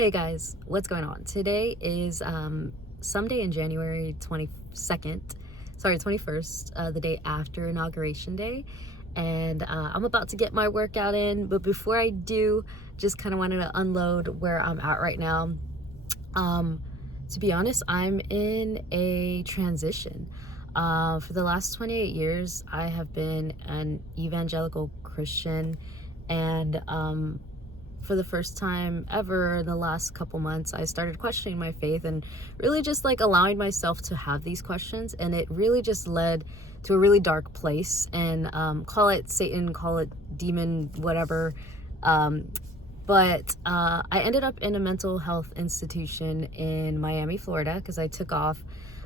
Hey guys, what's going on? Today is someday in January 22nd, sorry, 21st, the day after Inauguration Day. And I'm about to get my workout in, but before I do, just kind of wanted to unload where I'm at right now. To be honest, I'm in a transition. For the last 28 years, I have been an evangelical Christian, and for the first time ever in the last couple months, I started questioning my faith and really just like allowing myself to have these questions. And it really just led to a really dark place, and call it Satan, call it demon, whatever. But I ended up in a mental health institution in Miami, Florida, because I took off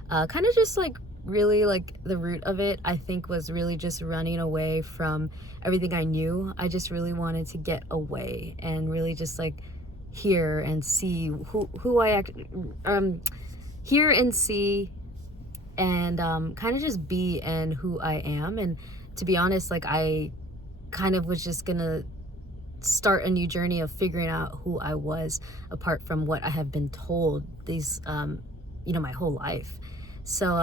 kind of just like really like the root of it, I think, was really just running away from everything I knew. I just really wanted to get away and really just like hear and see who I hear and see, and kind of just be and who I am. And to be honest, like I kind of was just gonna start a new journey of figuring out who I was apart from what I have been told these my whole life. So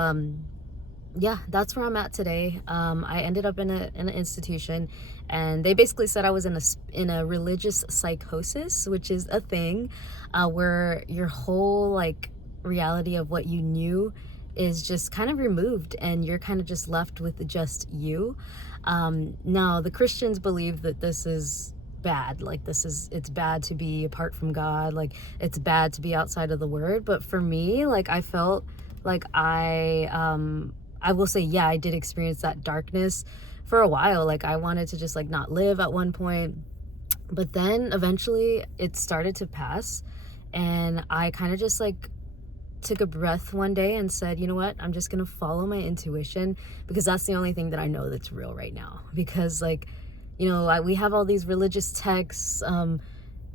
yeah, that's where I'm at today. I ended up in an institution, and they basically said I was in a religious psychosis, which is a thing where your whole like reality of what you knew is just kind of removed, and you're kind of just left with just you. Now the Christians believe that this is bad, like it's bad to be apart from God, like it's bad to be outside of the word. But for me, like I felt like I will say, yeah, I did experience that darkness for a while. Like I wanted to just like not live at one point, but then eventually it started to pass, and I kind of just like took a breath one day and said, you know what, I'm just gonna follow my intuition, because that's the only thing that I know that's real right now. Because like, we have all these religious texts, and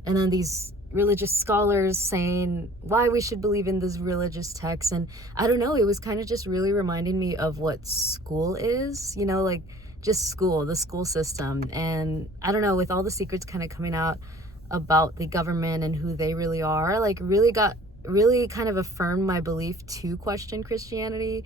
then these religious scholars saying why we should believe in this religious text. And I don't know, it was kind of just really reminding me of what school is, like just school, the school system. And I don't know, with all the secrets kind of coming out about the government and who they really are, like really kind of affirmed my belief to question Christianity.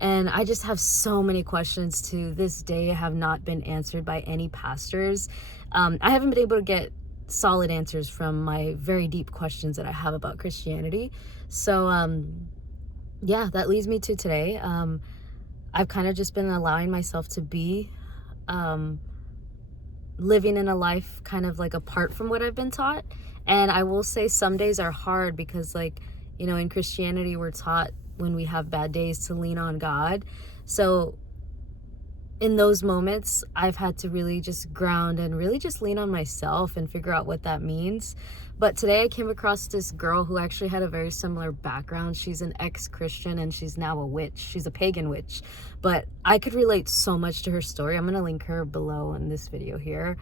And I just have so many questions to this day have not been answered by any pastors. I haven't been able to get solid answers from my very deep questions that I have about Christianity. So yeah, that leads me to today. I've kind of just been allowing myself to be living in a life kind of like apart from what I've been taught. And I will say some days are hard because like, in Christianity, we're taught when we have bad days to lean on God. So in those moments, I've had to really just ground and really just lean on myself and figure out what that means. But today I came across this girl who actually had a very similar background. She's an ex-Christian, and she's now a witch. She's a pagan witch. But I could relate so much to her story. I'm going to link her below in this video here.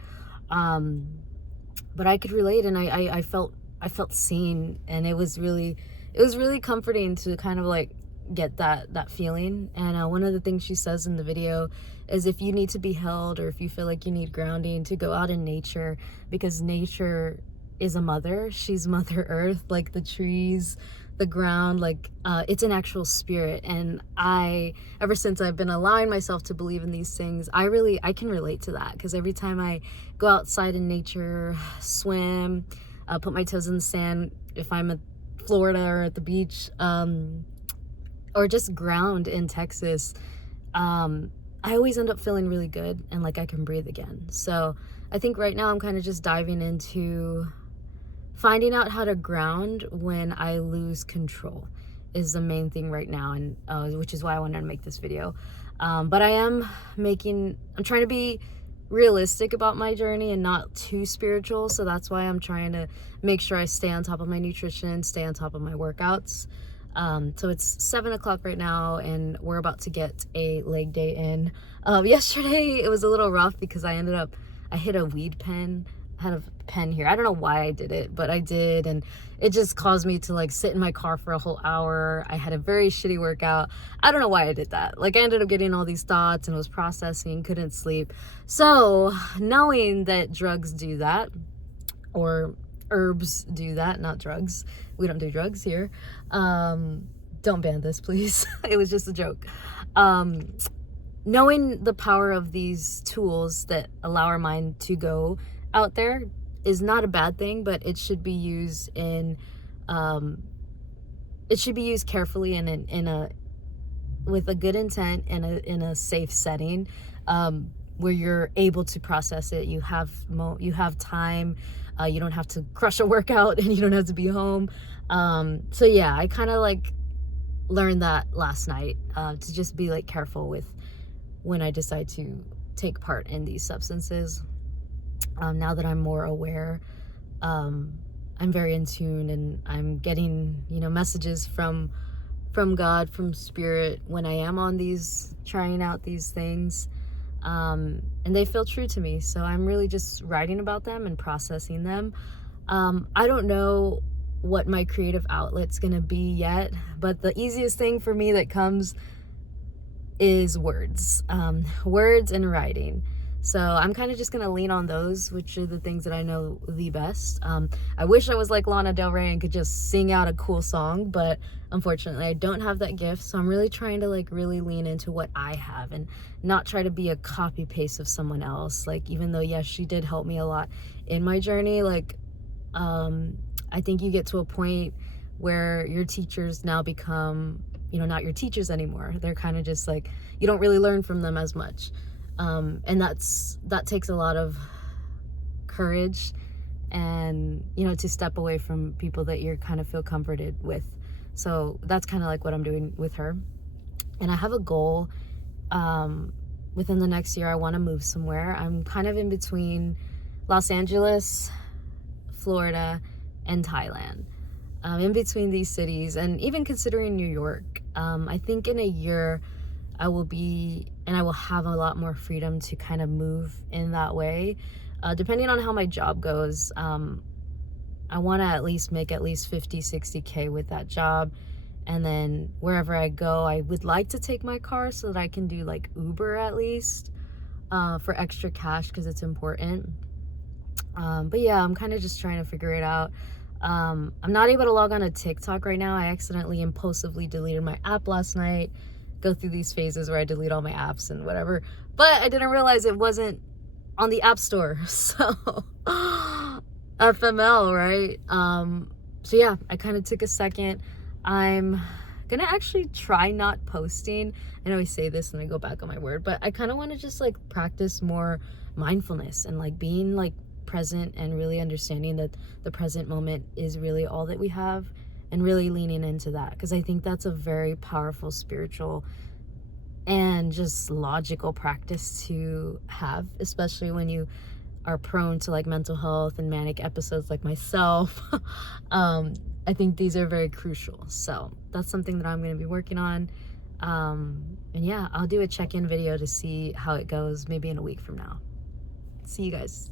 But I could relate, and I felt seen, and it was really comforting to kind of like get that feeling. And one of the things she says in the video is, if you need to be held, or if you feel like you need grounding, to go out in nature, because nature is a mother. She's Mother Earth, like the trees, the ground, like it's an actual spirit. And ever since I've been allowing myself to believe in these things, I can relate to that, because every time I go outside in nature, swim, put my toes in the sand, if I'm at Florida or at the beach, or just ground in Texas, I always end up feeling really good and like I can breathe again. So I think right now I'm kind of just diving into finding out how to ground when I lose control is the main thing right now, and which is why I wanted to make this video. But I'm trying to be realistic about my journey and not too spiritual. So that's why I'm trying to make sure I stay on top of my nutrition, stay on top of my workouts. So it's 7 o'clock right now, and we're about to get a leg day in. Yesterday it was a little rough because I hit a weed pen. I had a pen here. I don't know why I did it, but I did, and it just caused me to like sit in my car for a whole hour. I had a very shitty workout. I don't know why I did that. Like I ended up getting all these thoughts and was processing, couldn't sleep. So knowing that drugs do that, or herbs do that, not drugs. We don't do drugs here. Don't ban this, please. It was just a joke. Knowing the power of these tools that allow our mind to go out there is not a bad thing, but it should be used carefully and with a good intent and in a safe setting, where you're able to process it. You have time. You don't have to crush a workout, and you don't have to be home. So yeah, I kind of like learned that last night, to just be like careful with when I decide to take part in these substances. Now that I'm more aware, I'm very in tune, and I'm getting, messages from God, from Spirit, when I am on trying out these things. And they feel true to me. So I'm really just writing about them and processing them. I don't know what my creative outlet's gonna be yet, but the easiest thing for me that comes is words and writing. So I'm kind of just gonna lean on those, which are the things that I know the best. I wish I was like Lana Del Rey and could just sing out a cool song, but unfortunately I don't have that gift. So I'm really trying to like really lean into what I have and not try to be a copy paste of someone else. Like, even though yes, she did help me a lot in my journey, like I think you get to a point where your teachers now become, not your teachers anymore. They're kind of just like, you don't really learn from them as much. And that takes a lot of courage, and to step away from people that you kind of feel comforted with. So that's kind of like what I'm doing with her. And I have a goal, within the next year. I want to move somewhere. I'm kind of in between Los Angeles, Florida, and Thailand, in between these cities, and even considering New York. I think in a year I will have a lot more freedom to kind of move in that way. Depending on how my job goes, I want to at least make at least 50, 60K with that job. And then wherever I go, I would like to take my car so that I can do like Uber at least, for extra cash, because it's important. But yeah, I'm kind of just trying to figure it out. I'm not able to log on to TikTok right now. I accidentally impulsively deleted my app last night. Go through these phases where I delete all my apps and whatever, but I didn't realize it wasn't on the App Store. So FML, right? So yeah, I kind of took a second. I'm gonna actually try not posting. I always say this and I go back on my word, but I kind of want to just like practice more mindfulness and like being like present and really understanding that the present moment is really all that we have, and really leaning into that, because I think that's a very powerful spiritual and just logical practice to have, especially when you are prone to like mental health and manic episodes like myself. I think these are very crucial. So that's something that I'm going to be working on. And yeah, I'll do a check-in video to see how it goes maybe in a week from now. See you guys.